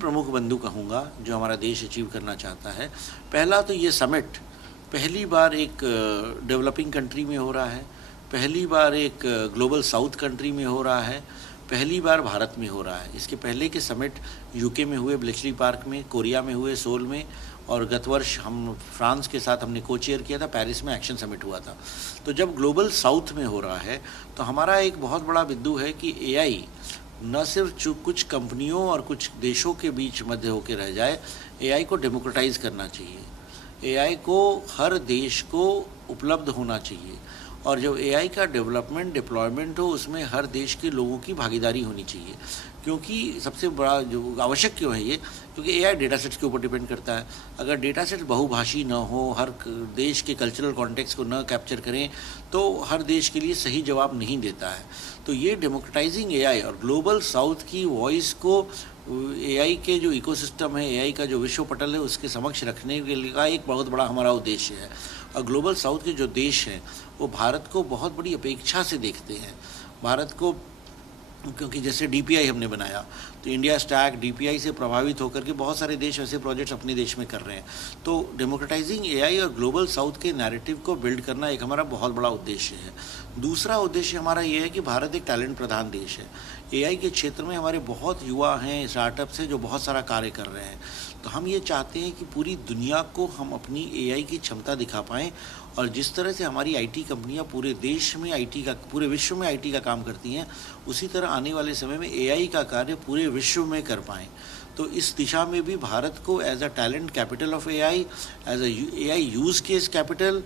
प्रमुख बिंदु कहूँगा जो हमारा देश अचीव करना चाहता है। पहला तो ये समिट पहली बार एक डेवलपिंग कंट्री में हो रहा है, पहली बार एक ग्लोबल साउथ कंट्री में हो रहा है, पहली बार भारत में हो रहा है। इसके पहले के समिट यूके में हुए ब्लेचली पार्क में, कोरिया में हुए सोल में, और गत वर्ष हम फ्रांस के साथ हमने को चेयर किया था, पेरिस में एक्शन समिट हुआ था। तो जब ग्लोबल साउथ में हो रहा है तो हमारा एक बहुत बड़ा बिंदु है कि एआई न सिर्फ कुछ कंपनियों और कुछ देशों के बीच मध्य होकर रह जाए, एआई को डेमोक्रेटाइज करना चाहिए, एआई को हर देश को उपलब्ध होना चाहिए, और जब एआई का डेवलपमेंट डिप्लॉयमेंट हो उसमें हर देश के लोगों की भागीदारी होनी चाहिए। क्योंकि सबसे बड़ा जो आवश्यक क्यों है ये, क्योंकि एआई डेटा सेट्स के ऊपर डिपेंड करता है। अगर डेटा सेट्स बहुभाषी न हो, हर देश के कल्चरल कॉन्टेक्स्ट को न कैप्चर करें, तो हर देश के लिए सही जवाब नहीं देता है। तो ये डेमोक्रेटाइजिंग एआई और ग्लोबल साउथ की वॉइस को एआई के जो इकोसिस्टम है, एआई का जो विश्व पटल है, उसके समक्ष रखने के लिए का एक बहुत बड़ा हमारा उद्देश्य है। और ग्लोबल साउथ के जो देश हैं वो भारत को बहुत बड़ी अपेक्षा से देखते हैं। भारत को, क्योंकि जैसे डीपीआई हमने बनाया तो इंडिया स्टैक डीपीआई से प्रभावित होकर के बहुत सारे देश ऐसे प्रोजेक्ट्स अपने देश में कर रहे हैं। तो डेमोक्रेटाइजिंग एआई और ग्लोबल साउथ के नैरेटिव को बिल्ड करना एक हमारा बहुत बड़ा उद्देश्य है। दूसरा उद्देश्य हमारा ये है कि भारत एक टैलेंट प्रधान देश है। एआई के क्षेत्र में हमारे बहुत युवा हैं, स्टार्टअप्स हैं जो बहुत सारा कार्य कर रहे हैं। तो हम ये चाहते हैं कि पूरी दुनिया को हम अपनी एआई की क्षमता दिखा पाएँ, और जिस तरह से हमारी आईटी कंपनियां पूरे देश में आईटी का, पूरे विश्व में आईटी का काम करती हैं, उसी तरह आने वाले समय में एआई का कार्य पूरे विश्व में कर पाएँ। तो इस दिशा में भी भारत को as a talent capital of AI, as a AI use case capital,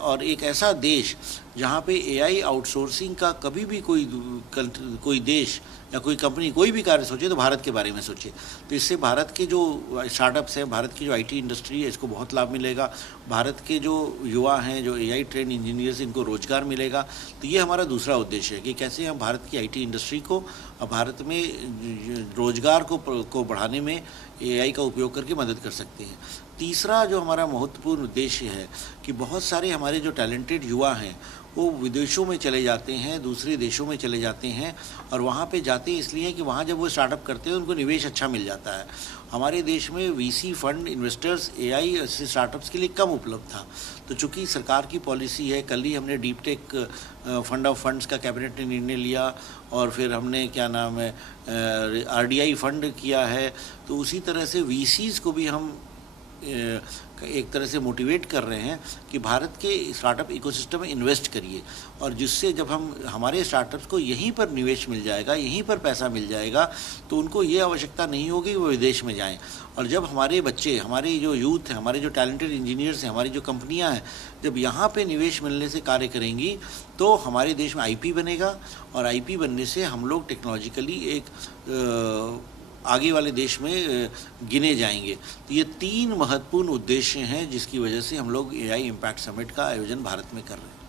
और एक ऐसा देश जहाँ पे एआई आउटसोर्सिंग का कभी भी कोई देश या कोई कंपनी कोई भी कार्य सोचे तो भारत के बारे में सोचे। तो इससे भारत के जो स्टार्टअप्स हैं, भारत की जो आईटी इंडस्ट्री है, इसको बहुत लाभ मिलेगा। भारत के जो युवा हैं, जो एआई ट्रेन इंजीनियर्स, इनको रोजगार मिलेगा। तो ये हमारा दूसरा उद्देश्य है कि कैसे हम भारत की आईटी इंडस्ट्री को, भारत में रोजगार को बढ़ाने में एआई का उपयोग करके मदद कर सकते हैं। तीसरा जो हमारा महत्वपूर्ण उद्देश्य है कि बहुत सारे हमारे जो टैलेंटेड युवा हैं वो विदेशों में चले जाते हैं, दूसरे देशों में चले जाते हैं, और वहाँ पे जाते इसलिए कि वहाँ जब वो स्टार्टअप करते हैं उनको निवेश अच्छा मिल जाता है। हमारे देश में वीसी फंड इन्वेस्टर्स एआई ऐसे स्टार्टअप्स के लिए कम उपलब्ध था। तो चूँकि सरकार की पॉलिसी है, कल ही हमने deep tech fund of funds का कैबिनेट ने निर्णय लिया, और फिर हमने क्या नाम है आरडीआई फंड किया है। तो उसी तरह से वीसीज़ को भी हम एक तरह से मोटिवेट कर रहे हैं कि भारत के स्टार्टअप इकोसिस्टम में इन्वेस्ट करिए, और जिससे जब हमारे स्टार्टअप्स को यहीं पर निवेश मिल जाएगा, यहीं पर पैसा मिल जाएगा, तो उनको ये आवश्यकता नहीं होगी वो विदेश में जाएं। और जब हमारे बच्चे, हमारे जो यूथ हैं, हमारे जो टैलेंटेड इंजीनियर्स हैं, हमारी जो कंपनियां हैं, जब यहाँ पे निवेश मिलने से कार्य करेंगी तो हमारे देश में आईपी बनेगा, और आईपी बनने से हम लोग टेक्नोलॉजिकली एक आगे वाले देश में गिने जाएंगे। तो ये 3 महत्वपूर्ण उद्देश्य हैं जिसकी वजह से हम लोग एआई इम्पैक्ट समिट का आयोजन भारत में कर रहे हैं।